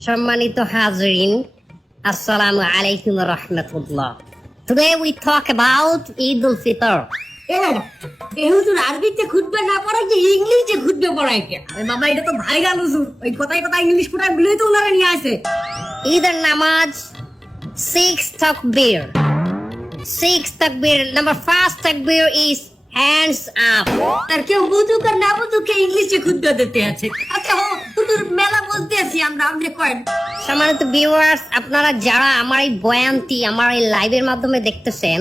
সম্মানিত হাজরিন আসসালামু আলাইকুম রহমতুল্লাহ Today we talk about Eid al-Fitr. এ দাদা এ হুজুর আরবিতে খুঁজবে না পড়াই যে ইংলিশে খুঁজবে পড়াই কে আরে বাবা এটা তো ভাই গাল হুজুর ওই কথাই কথা ইংলিশ পড়াই গুলোই তো ওনারা নিয়ে আসে ঈদের নামাজ six takbir. Six takbir. Number first takbir is hands up. আর কেউ বুঝুক আর না বুঝুক ইংলিশে খুঁজবে দিতে আছে আমরা আপনি কয়েন সম্মানিত ভিউয়ার্স আপনারা যারা আমার এই বয়ানটি আমার এই লাইভের মাধ্যমে দেখতেছেন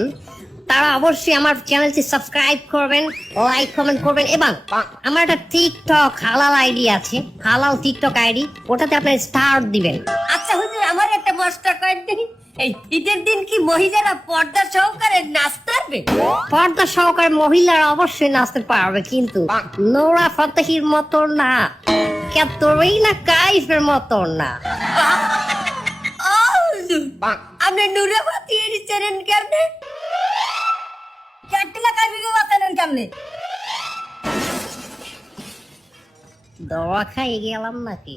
তারা অবশ্যই আমার চ্যানেলটি সাবস্ক্রাইব করবেন লাইক কমেন্ট করবেন এবং আমার একটা টিকটক হালাল আইডি আছে হালাল টিকটক আইডি ওটাতে আপনি স্টার দিবেন। আচ্ছা হুজুর আমার একটা মশটা কয়েন দেখি। এই ঈদের দিন কি মহিলারা পর্দা সহকারে নাচতে পারবে? পর্দা সহকারে মহিলারা অবশ্যই নাচতে পারবে কিন্তু নোরা ফতেহির মতো না। না কাইফের মতো না আপনি নুরে বাতিয়ে দিচ্ছেন কেমনে ক্যাটলা কাবিকে বাতালেন কেমনে দোয়া খাই গেলাম নাকি